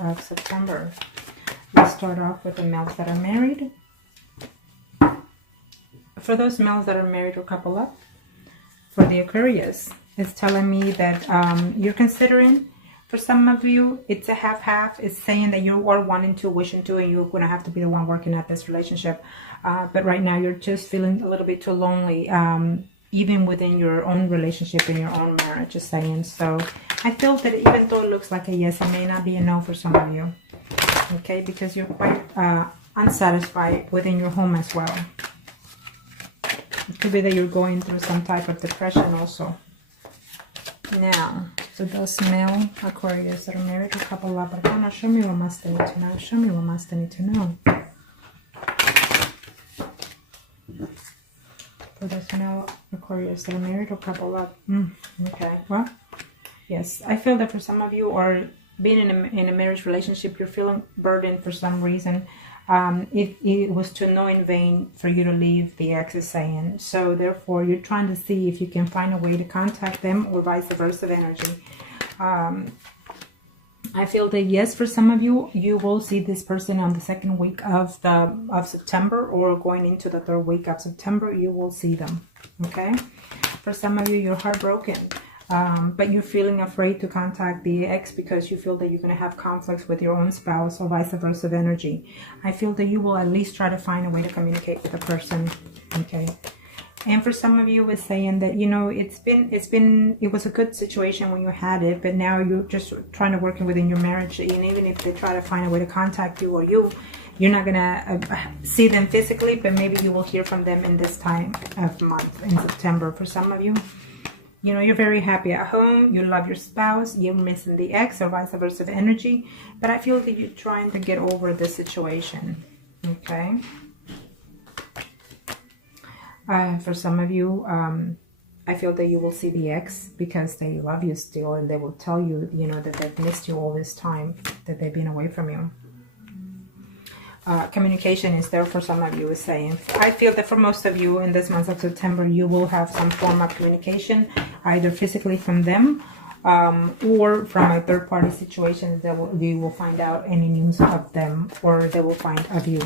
of September. Let's start off with the males that are married. For those males that are married or couple up, for the Aquarius, it's telling me that you're considering, for some of you, it's a half-half. It's saying that you are wanting to, wishing to, and you're going to have to be the one working at this relationship. But right now, you're just feeling a little bit too lonely, even within your own relationship, in your own marriage, just saying. So I feel that even though it looks like a yes, it may not be a no for some of you. Okay, because you're quite unsatisfied within your home as well. It could be that you're going through some type of depression also. Now, so those male Aquarius that are married or couple up, show me what must they need to know. Show me what must they need to know. For those male Aquarius that are married or couple up. Okay, well, yes, I feel that for some of you, or being in a marriage relationship, you're feeling burdened for some reason. It was to no in vain for you to leave, the ex is saying. So therefore, you're trying to see if you can find a way to contact them, or vice versa energy. I feel that yes, for some of you, you will see this person on the second week of September, or going into the third week of September, you will see them. Okay, for some of you, you're heartbroken. But you're feeling afraid to contact the ex because you feel that you're going to have conflicts with your own spouse, or vice versa energy. I feel that you will at least try to find a way to communicate with the person. Okay. And for some of you, it's saying that, you know, it was a good situation when you had it, but now you're just trying to work within your marriage. And even if they try to find a way to contact you, or you're not going to see them physically, but maybe you will hear from them in this time of month in September. For some of you, you know, you're very happy at home, you love your spouse, you're missing the ex, or vice versa energy, but I feel that you're trying to get over the situation. Okay. For some of you, I feel that you will see the ex because they love you still, and they will tell you, you know, that they've missed you all this time, that they've been away from you. Communication is there for some of you, is saying. I feel that for most of you in this month of September, you will have some form of communication, either physically from them, or from a third-party situation that you will find out any news of them, or they will find of you.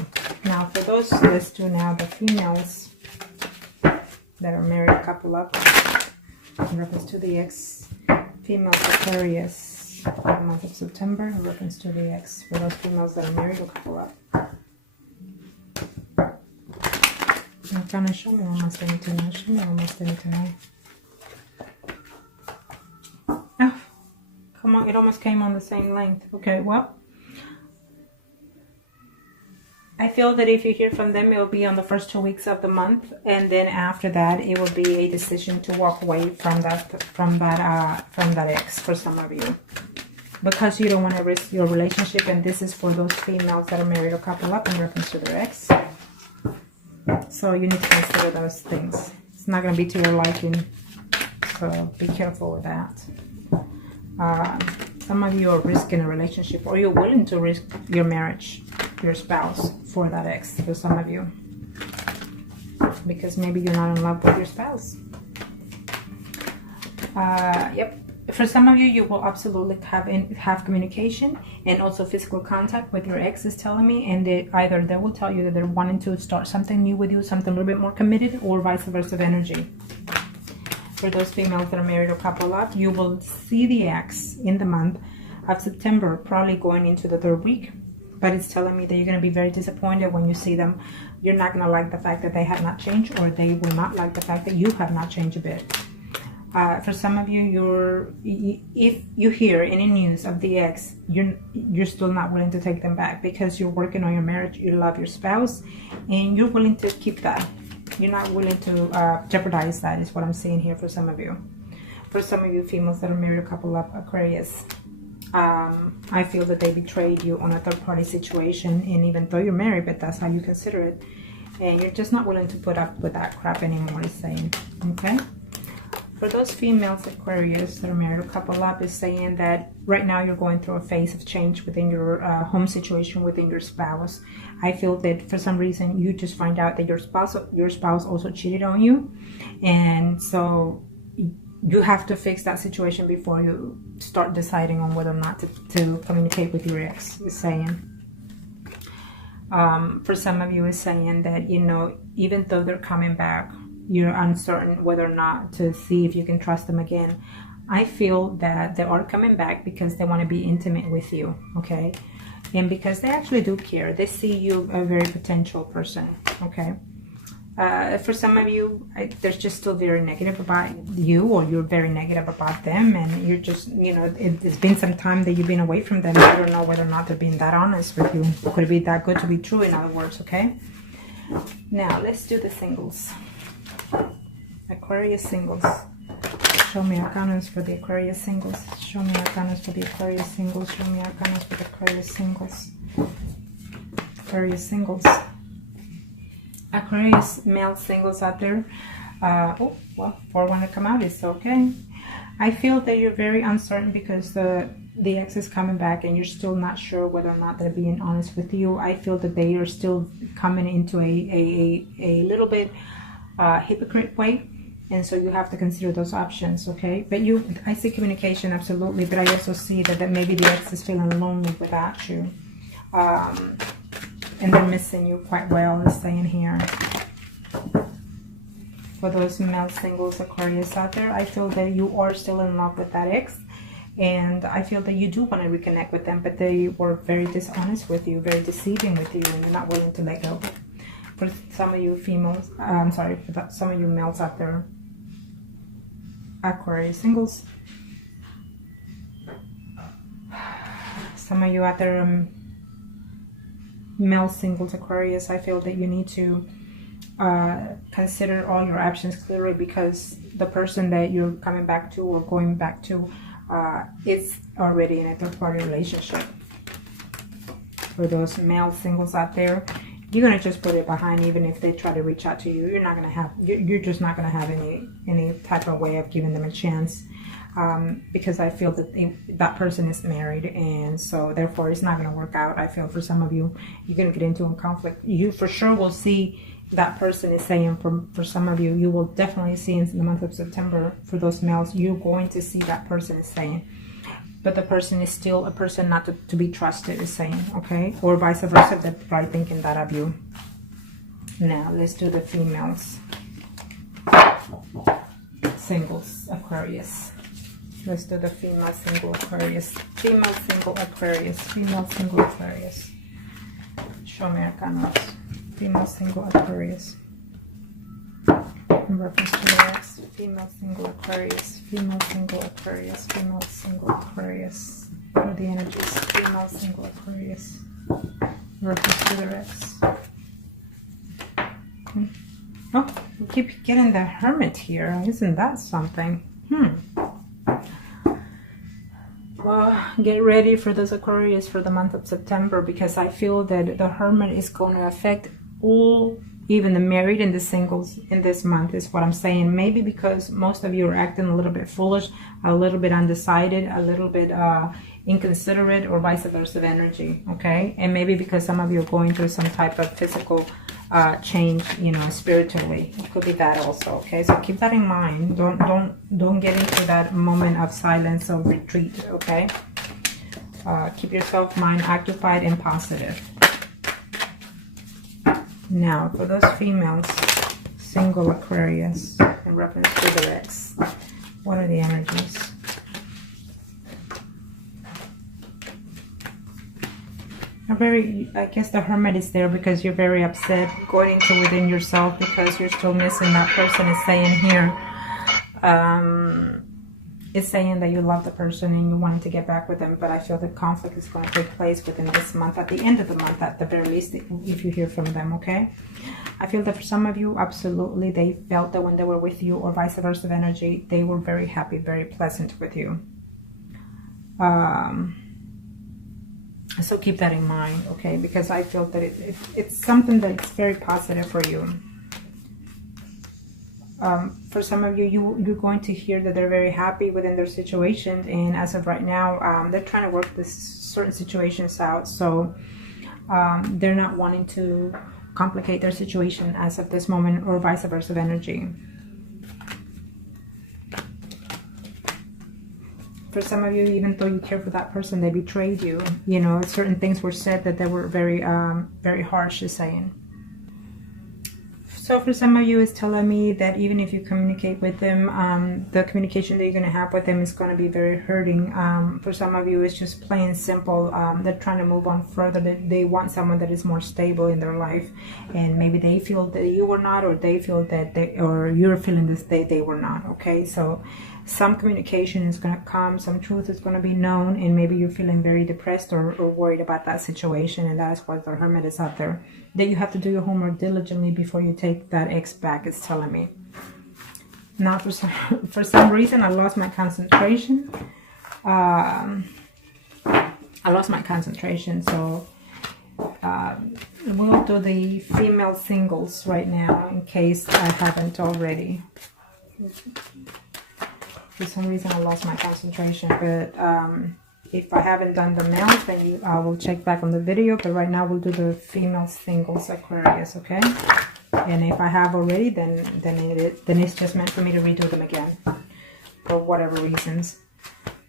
Now, for those, let's do now the females that are married, couple up, in reference to the ex. Females Aquarius, for the month of September, in reference to the ex. For those females that are married or couple up. Now, show me what must I need to know. Show me what must I need to know. Oh, come on, it almost came on the same length. Okay, well, I feel that if you hear from them, it will be on the first 2 weeks of the month, and then after that, it will be a decision to walk away from that ex for some of you, because you don't want to risk your relationship. And this is for those females that are married or couple up in reference to their ex. So you need to consider those things. It's not going to be to your liking, so be careful with that. Some of you are risking a relationship, or you're willing to risk your marriage, your spouse, for that ex. For some of you, because maybe you're not in love with your spouse. Yep. For some of you, you will absolutely have communication and also physical contact with your ex, is telling me, and either they will tell you that they're wanting to start something new with you, something a little bit more committed, or vice versa energy. For those females that are married or couple up, you will see the ex in the month of September, probably going into the third week. But it's telling me that you're going to be very disappointed when you see them. You're not going to like the fact that they have not changed, or they will not like the fact that you have not changed a bit. For some of you, if you hear any news of the ex, you're still not willing to take them back, because you're working on your marriage, you love your spouse, and you're willing to keep that. You're not willing to jeopardize that, is what I'm seeing here for some of you. For some of you females that are married, a couple of Aquarius, I feel that they betrayed you on a third-party situation, and even though you're married, but that's how you consider it, and you're just not willing to put up with that crap anymore, is saying. Okay. For those females Aquarius that are married or couple up, is saying that right now you're going through a phase of change within your home situation, within your spouse. I feel that for some reason you just find out that your spouse also cheated on you, and so you have to fix that situation before you start deciding on whether or not to communicate with your ex, is saying. For some of you, is saying that, you know, even though they're coming back, you're uncertain whether or not to see if you can trust them again. I feel that they are coming back because they want to be intimate with you, okay? And because they actually do care. They see you a very potential person, okay? For some of you, they're just still very negative about you, or you're very negative about them, and you're just, you know, it's been some time that you've been away from them. I don't know whether or not they're being that honest with you. Could it be that good to be true, in other words, okay? Now, let's do the singles. Aquarius singles. Show me arcanas for the Aquarius singles. Show me arcanas for the Aquarius singles. Show me arcanas for the Aquarius singles. Aquarius singles. Aquarius male singles out there. Oh, well, 4 want to come out. It's okay. I feel that you're very uncertain because the ex is coming back and you're still not sure whether or not they're being honest with you. I feel that they are still coming into a little bit hypocrite way. And so you have to consider those options, okay? But I see communication, absolutely. But I also see that maybe the ex is feeling lonely without you. And they're missing you quite well, is saying here. For those male singles, Aquarius out there, I feel that you are still in love with that ex. And I feel that you do want to reconnect with them, but they were very dishonest with you, very deceiving with you, and you're not willing to let go. For some of you females, some of you males out there, Aquarius singles. Some of you out there, male singles, Aquarius, I feel that you need to consider all your options clearly, because the person that you're coming back to or going back to is already in a third-party relationship. For those male singles out there, you're gonna just put it behind. Even if they try to reach out to you, you're not gonna have. You're just not gonna have any type of way of giving them a chance, because I feel that that person is married, and so therefore it's not gonna work out. I feel for some of you, you're gonna get into a conflict. You for sure will see that person is saying. For some of you, you will definitely see in the month of September. For those males, you're going to see that person is saying. But the person is still a person not to be trusted, is saying, okay? Or vice versa, they're probably thinking that of you. Now, let's do the females. Singles, Aquarius. Let's do the female single Aquarius. Female single Aquarius. Female single Aquarius. Show me arcanas. Female single Aquarius. In reference to the ex, female single Aquarius, female single Aquarius, female single Aquarius. What are the energies? Female single Aquarius. In reference to the ex. Oh, we keep getting the Hermit here. Isn't that something? Well, get ready for this Aquarius for the month of September, because I feel that the Hermit is going to affect all, even the married and the singles in this month, is what I'm saying. Maybe because most of you are acting a little bit foolish, a little bit undecided, a little bit inconsiderate, or vice versa of energy, okay? And maybe because some of you are going through some type of physical change, you know, spiritually. It could be that also, okay? So keep that in mind. Don't get into that moment of silence or retreat, okay? Keep yourself mind occupied and positive. Now, for those females, single Aquarius, in reference to the ex, what are the energies? I guess the Hermit is there because you're very upset, going into within yourself because you're still missing that person. Is saying here, it's saying that you love the person and you wanted to get back with them, but I feel the conflict is going to take place within this month, at the end of the month, at the very least, if you hear from them, okay? I feel that for some of you, absolutely, they felt that when they were with you, or vice versa of energy, they were very happy, very pleasant with you. So keep that in mind, okay? Because I feel that it's something that's very positive for you. For some of you, you're going to hear that they're very happy within their situation, and as of right now, they're trying to work this certain situations out. So they're not wanting to complicate their situation as of this moment, or vice versa of energy. For some of you, even though you care for that person, they betrayed you. You know, certain things were said that they were very, very harsh, is saying. So for some of you, it's telling me that even if you communicate with them, the communication that you're going to have with them is going to be very hurting. For some of you, it's just plain simple. They're trying to move on further. They want someone that is more stable in their life, and maybe they feel that you were not, or they feel that or you're feeling this they were not. Okay, so some communication is going to come, some truth is going to be known, and maybe you're feeling very depressed or worried about that situation, and that's why the Hermit is out there. That you have to do your homework diligently before you take that ex back, it's telling me. Now, for some reason, I lost my concentration. I lost my concentration, so we'll do the female singles right now, in case I haven't already. For some reason, I lost my concentration, but if I haven't done the males, then I will check back on the video. But right now, we'll do the female singles Aquarius, okay? And if I have already, then it's just meant for me to redo them again, for whatever reasons.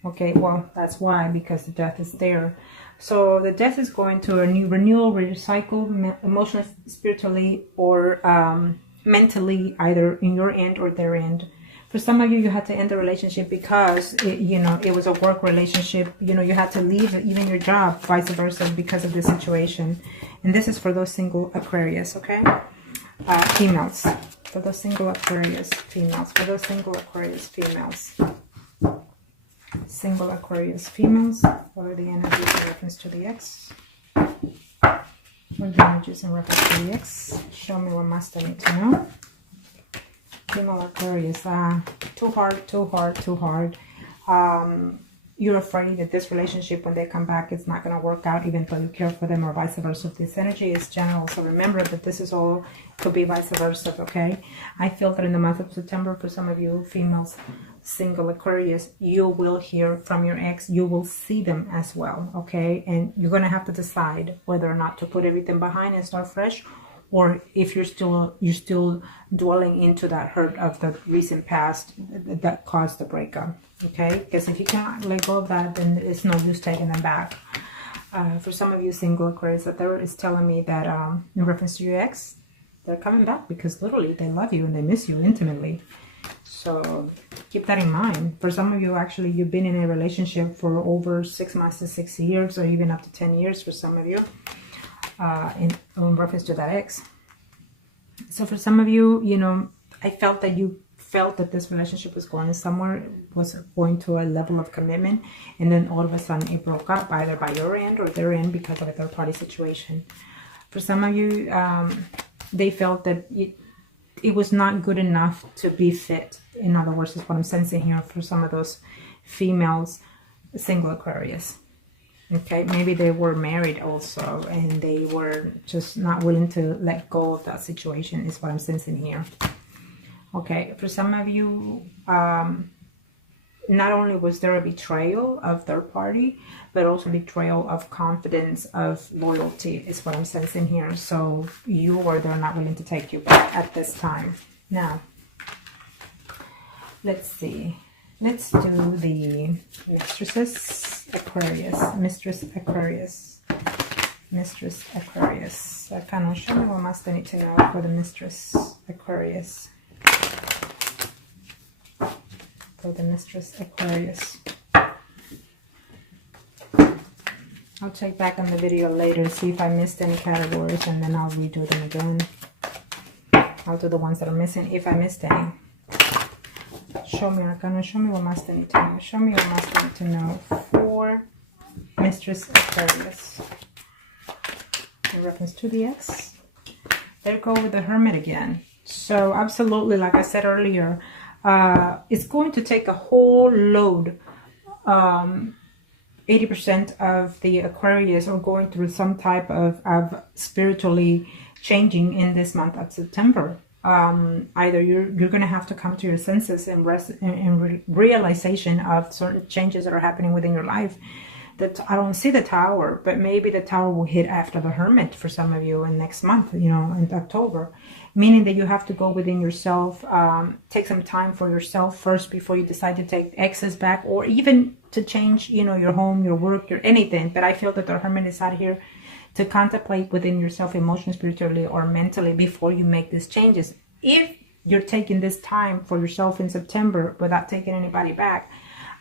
Okay, well, that's why, because the death is there. So the death is going to a new renewal, recycle, emotionally, spiritually, or mentally, either in your end or their end. For some of you, you had to end the relationship because, it was a work relationship. You had to leave even your job, vice versa, because of this situation. And this is for those single Aquarius, okay? Females. For those single Aquarius females. For those single Aquarius females. Single Aquarius females. What are the energies in reference to the ex? What are the energies in reference to the ex? Show me what must I need to know. Female Aquarius, too hard. You're afraid that this relationship, when they come back, it's not going to work out, even though you care for them, or vice versa. This energy is general, so remember that this is all, could be vice versa, okay? I feel that in the month of September, for some of you females, single Aquarius, you will hear from your ex. You will see them as well, okay? And you're going to have to decide whether or not to put everything behind and start fresh, or if you're still dwelling into that hurt of the recent past that caused the breakup, okay? Because if you can't let go of that, then it's no use taking them back. For some of you single Aquarius, the third is telling me that in reference to your ex, they're coming back because literally they love you and they miss you intimately. So keep that in mind. For some of you, actually, you've been in a relationship for over 6 months to 6 years, or even up to 10 years for some of you. In reference to that ex. So for some of you, I felt that you felt that this relationship was going somewhere, was going to a level of commitment, and then all of a sudden it broke up, either by your end or their end, because of a third party situation. For some of you, they felt that it was not good enough to be fit. In other words, is what I'm sensing here for some of those females, single Aquarius. Okay, maybe they were married also, and they were just not willing to let go of that situation, is what I'm sensing here. Okay, for some of you, not only was there a betrayal of third party, but also betrayal of confidence, of loyalty, is what I'm sensing here. So you or they're not willing to take you back at this time. Now, let's see. Let's do the mistresses Aquarius. Mistress Aquarius. Mistress Aquarius. Arcana, show me what must I need to know for the Mistress Aquarius. For the Mistress Aquarius. I'll check back on the video later, see if I missed any categories, and then I'll redo them again. I'll do the ones that are missing if I missed any. Show me, Arcana, show me what must I need to know. Show me what must I need to know for Mistress Aquarius. In reference to the ex. There go with the Hermit again. So absolutely, like I said earlier, it's going to take a whole load. 80% of the Aquarius are going through some type of spiritually changing in this month of September. Either you're going to have to come to your senses and realization of certain changes that are happening within your life. that I don't see the Tower, but maybe the Tower will hit after the Hermit for some of you in next month, you know, in October. Meaning that you have to go within yourself, take some time for yourself first before you decide to take exes back, or even to change, you know, your home, your work, your anything. But I feel that the Hermit is out here to contemplate within yourself emotionally, spiritually, or mentally before you make these changes. If you're taking this time for yourself in September without taking anybody back,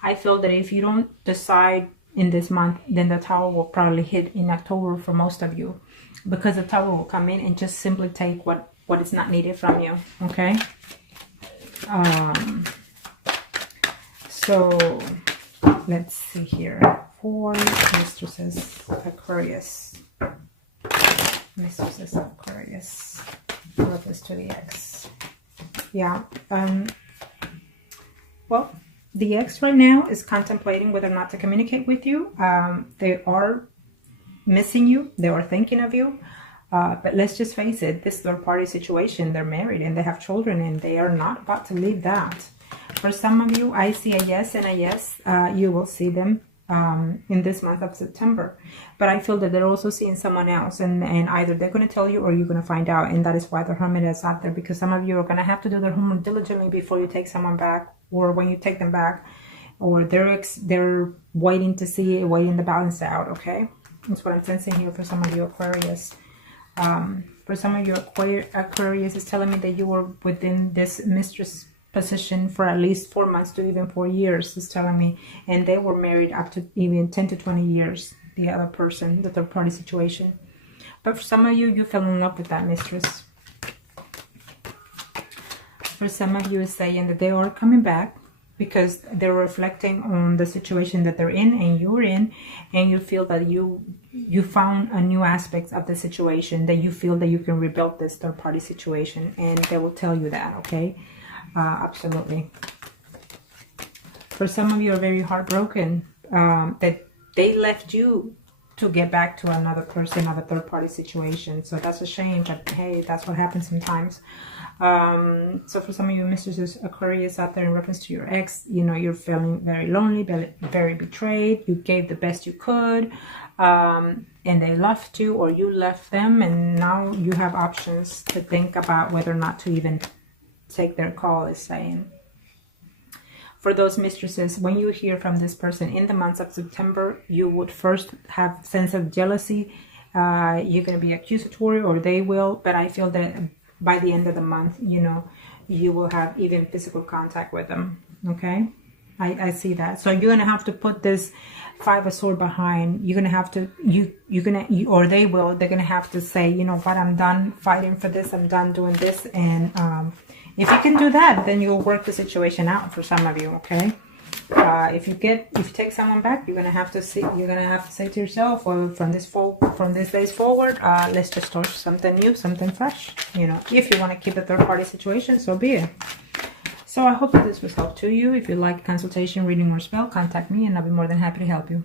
I feel that if you don't decide in this month, then the Tower will probably hit in October for most of you, because the Tower will come in and just simply take what is not needed from you. Okay. So let's see here. 4 mistresses, Aquarius. Mistresses of Aquarius. Purpose to the ex. Yeah. Well, the ex right now is contemplating whether or not to communicate with you. They are missing you. They are thinking of you. But let's just face it, this third-party situation, they're married and they have children and they are not about to leave that. For some of you, I see a yes and a yes. You will see them in this month of September. But I feel that they're also seeing someone else, and either they're going to tell you or you're going to find out. And that is why the Hermit is out there, because some of you are going to have to do their homework diligently before you take someone back, or when you take them back, or they're waiting to see it, waiting to balance out. Okay, that's what I'm sensing here for some of you Aquarius. For some of you Aquarius is telling me that you were within this mistress position for at least 4 months to even 4 years, is telling me, and they were married up to even 10 to 20 years, the other person, the third party situation. But for some of you, you fell in love with that mistress. For some of you, is saying that they are coming back because they're reflecting on the situation that they're in and you're in, and you feel that you found a new aspect of the situation, that you feel that you can rebuild this third party situation, and they will tell you that. Okay. Absolutely. For some of you are very heartbroken that they left you to get back to another person, another third-party situation. So that's a shame, but hey, that's what happens sometimes. So for some of you mistresses Aquarius out there, in reference to your ex, you know, you're feeling very lonely, very betrayed. You gave the best you could, and they left you, or you left them, and now you have options to think about whether or not to even take their call, is saying. For those mistresses, when you hear from this person in the months of September, you would first have a sense of jealousy. You're going to be accusatory, or they will, but I feel that by the end of the month, you know, you will have even physical contact with them. Okay, I see that. So you're going to have to put this 5 of Swords behind. You're going to have to, or they will, they're going to have to say, you know what, I'm done fighting for this, I'm done doing this. And if you can do that, then you'll work the situation out for some of you. Okay. If you take someone back, you're gonna have to say to yourself, well, from this days forward, let's just start something new, something fresh. You know, if you want to keep a third party situation, so be it. So I hope that this was helpful to you. If you like consultation, reading, or spell, contact me and I'll be more than happy to help you.